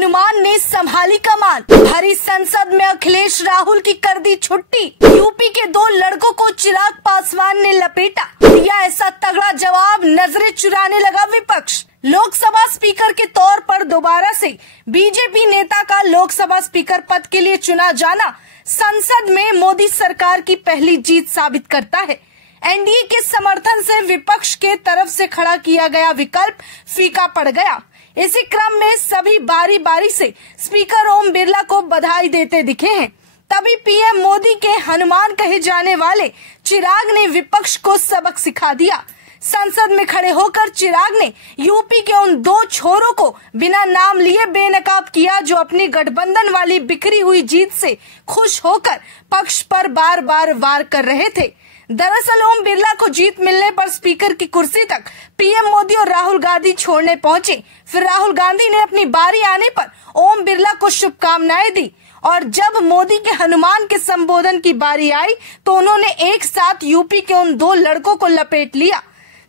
हनुमान ने संभाली कमान। भरी संसद में अखिलेश राहुल की कर दी छुट्टी। यूपी के 2 लड़कों को चिराग पासवान ने लपेटा। दिया ऐसा तगड़ा जवाब, नजरें चुराने लगा विपक्ष। लोकसभा स्पीकर के तौर पर दोबारा से बीजेपी नेता का लोकसभा स्पीकर पद के लिए चुना जाना संसद में मोदी सरकार की पहली जीत साबित करता है। एनडीए के समर्थन से विपक्ष के तरफ से खड़ा किया गया विकल्प फीका पड़ गया। इसी क्रम में सभी बारी बारी से स्पीकर ओम बिरला को बधाई देते दिखे हैं। तभी पीएम मोदी के हनुमान कहे जाने वाले चिराग ने विपक्ष को सबक सिखा दिया। संसद में खड़े होकर चिराग ने यूपी के उन 2 छोरों को बिना नाम लिए बेनकाब किया जो अपनी गठबंधन वाली बिखरी हुई जीत से खुश होकर पक्ष पर बार बार वार कर रहे थे। दरअसल ओम बिरला को जीत मिलने पर स्पीकर की कुर्सी तक पीएम मोदी और राहुल गांधी छोड़ने पहुंचे। फिर राहुल गांधी ने अपनी बारी आने पर ओम बिरला को शुभकामनाएं दी और जब मोदी के हनुमान के संबोधन की बारी आई तो उन्होंने एक साथ यूपी के उन 2 लड़कों को लपेट लिया।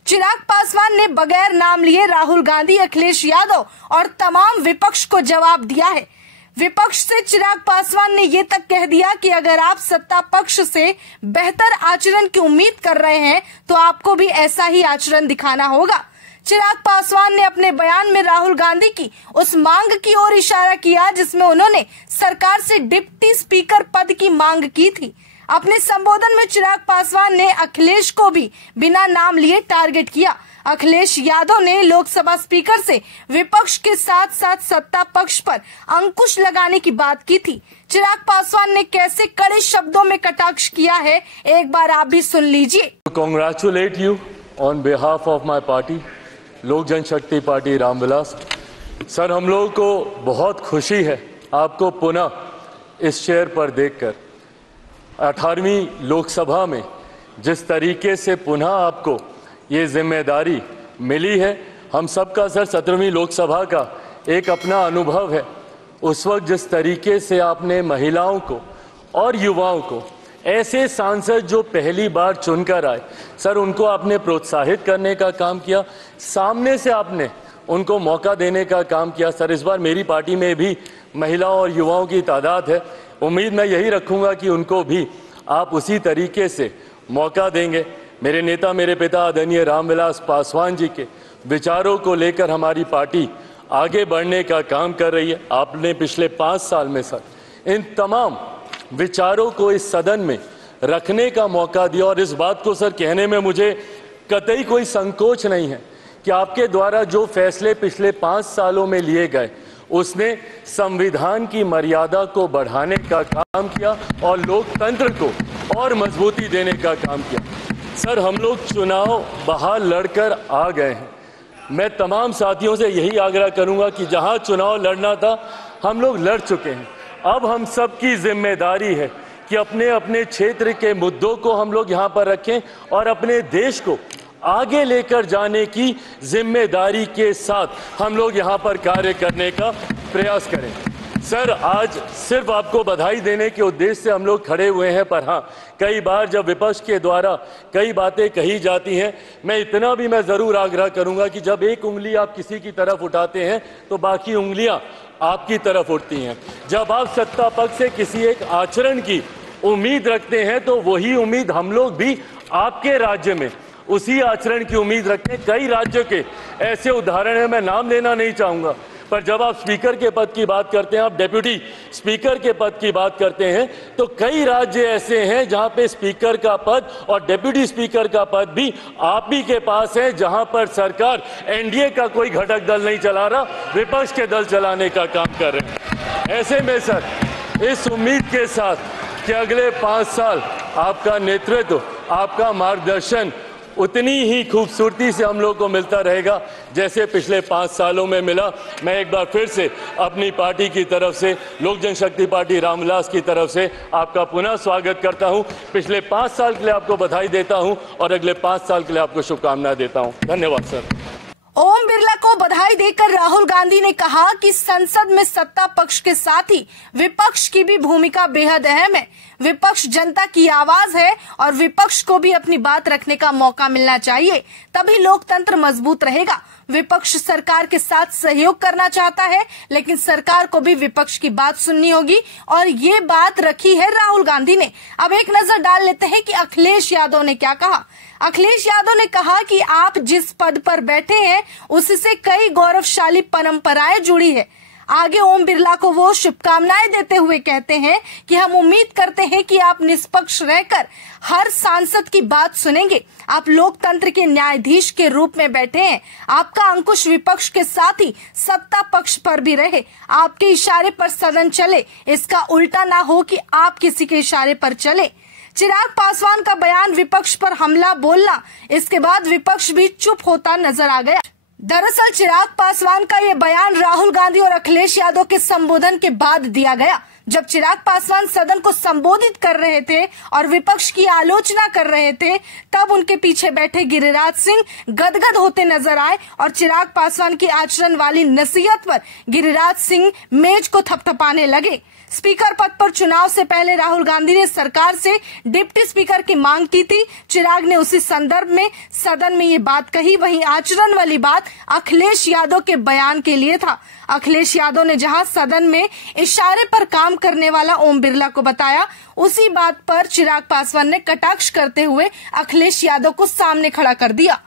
चिराग पासवान ने बगैर नाम लिए राहुल गांधी, अखिलेश यादव और तमाम विपक्ष को जवाब दिया है। विपक्ष से चिराग पासवान ने ये तक कह दिया कि अगर आप सत्ता पक्ष से बेहतर आचरण की उम्मीद कर रहे हैं तो आपको भी ऐसा ही आचरण दिखाना होगा। चिराग पासवान ने अपने बयान में राहुल गांधी की उस मांग की ओर इशारा किया जिसमें उन्होंने सरकार से डिप्टी स्पीकर पद की मांग की थी। अपने संबोधन में चिराग पासवान ने अखिलेश को भी बिना नाम लिए टारगेट किया। अखिलेश यादव ने लोकसभा स्पीकर से विपक्ष के साथ साथ सत्ता पक्ष पर अंकुश लगाने की बात की थी। चिराग पासवान ने कैसे कड़े शब्दों में कटाक्ष किया है, एक बार आप भी सुन लीजिए। Congratulate you on behalf of my party, लोक जनशक्ति पार्टी रामविलास। सर, हम लोगों को बहुत खुशी है आपको पुनः इस चेयर पर देखकर। 18वीं लोकसभा में जिस तरीके से पुनः आपको ये जिम्मेदारी मिली है, हम सबका सर 17वीं लोकसभा का एक अपना अनुभव है। उस वक्त जिस तरीके से आपने महिलाओं को और युवाओं को, ऐसे सांसद जो पहली बार चुनकर आए, सर उनको आपने प्रोत्साहित करने का काम किया, सामने से आपने उनको मौका देने का काम किया। सर, इस बार मेरी पार्टी में भी महिलाओं और युवाओं की तादाद है। उम्मीद मैं यही रखूंगा कि उनको भी आप उसी तरीके से मौका देंगे। मेरे नेता, मेरे पिता आदरणीय रामविलास पासवान जी के विचारों को लेकर हमारी पार्टी आगे बढ़ने का काम कर रही है। आपने पिछले 5 साल में सर इन तमाम विचारों को इस सदन में रखने का मौका दिया और इस बात को सर कहने में मुझे कतई कोई संकोच नहीं है कि आपके द्वारा जो फैसले पिछले 5 सालों में लिए गए उसने संविधान की मर्यादा को बढ़ाने का काम किया और लोकतंत्र को और मजबूती देने का काम किया। सर, हम लोग चुनाव बाहर लड़कर आ गए हैं। मैं तमाम साथियों से यही आग्रह करूंगा कि जहां चुनाव लड़ना था हम लोग लड़ चुके हैं। अब हम सब की जिम्मेदारी है कि अपने अपने क्षेत्र के मुद्दों को हम लोग यहां पर रखें और अपने देश को आगे लेकर जाने की जिम्मेदारी के साथ हम लोग यहां पर कार्य करने का प्रयास करें। सर, आज सिर्फ आपको बधाई देने के उद्देश्य से हम लोग खड़े हुए हैं, पर हाँ, कई बार जब विपक्ष के द्वारा कई बातें कही जाती हैं, मैं इतना भी मैं जरूर आग्रह करूंगा कि जब एक उंगली आप किसी की तरफ उठाते हैं तो बाकी उंगलियां आपकी तरफ उठती हैं। जब आप सत्ता पक्ष से किसी एक आचरण की उम्मीद रखते हैं तो वही उम्मीद हम लोग भी आपके राज्य में उसी आचरण की उम्मीद रखते हैं। कई राज्यों के ऐसे उदाहरण हैं, मैं नाम लेना नहीं चाहूंगा, पर जब आप स्पीकर के पद की बात करते हैं, आप डेप्यूटी स्पीकर के पद की बात करते हैं, तो कई राज्य ऐसे हैं जहां पे स्पीकर का पद और डेप्यूटी स्पीकर का पद भी आप ही के पास है, जहां पर सरकार एनडीए का कोई घटक दल नहीं चला रहा, विपक्ष के दल चलाने का काम कर रहे हैं। ऐसे में सर, इस उम्मीद के साथ कि अगले 5 साल आपका नेतृत्व, आपका मार्गदर्शन उतनी ही खूबसूरती से हम लोग को मिलता रहेगा जैसे पिछले 5 सालों में मिला। मैं एक बार फिर से अपनी पार्टी की तरफ से, लोक जनशक्ति पार्टी रामविलास की तरफ से आपका पुनः स्वागत करता हूं। पिछले 5 साल के लिए आपको बधाई देता हूं और अगले 5 साल के लिए आपको शुभकामनाएं देता हूं। धन्यवाद सर। ओम बिरला को बधाई देकर राहुल गांधी ने कहा कि संसद में सत्ता पक्ष के साथ ही विपक्ष की भी भूमिका बेहद अहम है। विपक्ष जनता की आवाज है और विपक्ष को भी अपनी बात रखने का मौका मिलना चाहिए, तभी लोकतंत्र मजबूत रहेगा। विपक्ष सरकार के साथ सहयोग करना चाहता है, लेकिन सरकार को भी विपक्ष की बात सुननी होगी और ये बात रखी है राहुल गांधी ने। अब एक नजर डाल लेते हैं कि अखिलेश यादव ने क्या कहा। अखिलेश यादव ने कहा कि आप जिस पद पर बैठे हैं उससे कई गौरवशाली परंपराएं जुड़ी है। आगे ओम बिरला को वो शुभकामनाएं देते हुए कहते हैं कि हम उम्मीद करते हैं कि आप निष्पक्ष रहकर हर सांसद की बात सुनेंगे। आप लोकतंत्र के न्यायाधीश के रूप में बैठे हैं। आपका अंकुश विपक्ष के साथ ही सत्ता पक्ष पर भी रहे। आपके इशारे पर सदन चले, इसका उल्टा ना हो कि आप किसी के इशारे पर चले। चिराग पासवान का बयान विपक्ष पर हमला बोलना, इसके बाद विपक्ष भी चुप होता नजर आ गया। दरअसल चिराग पासवान का ये बयान राहुल गांधी और अखिलेश यादव के संबोधन के बाद दिया गया। जब चिराग पासवान सदन को संबोधित कर रहे थे और विपक्ष की आलोचना कर रहे थे, तब उनके पीछे बैठे गिरिराज सिंह गदगद होते नजर आए और चिराग पासवान की आचरण वाली नसीहत पर गिरिराज सिंह मेज को थपथपाने लगे। स्पीकर पद पर चुनाव से पहले राहुल गांधी ने सरकार से डिप्टी स्पीकर की मांग की थी। चिराग ने उसी संदर्भ में सदन में ये बात कही। वहीं आचरण वाली बात अखिलेश यादव के बयान के लिए था। अखिलेश यादव ने जहां सदन में इशारे पर काम करने वाला ओम बिरला को बताया, उसी बात पर चिराग पासवान ने कटाक्ष करते हुए अखिलेश यादव को सामने खड़ा कर दिया।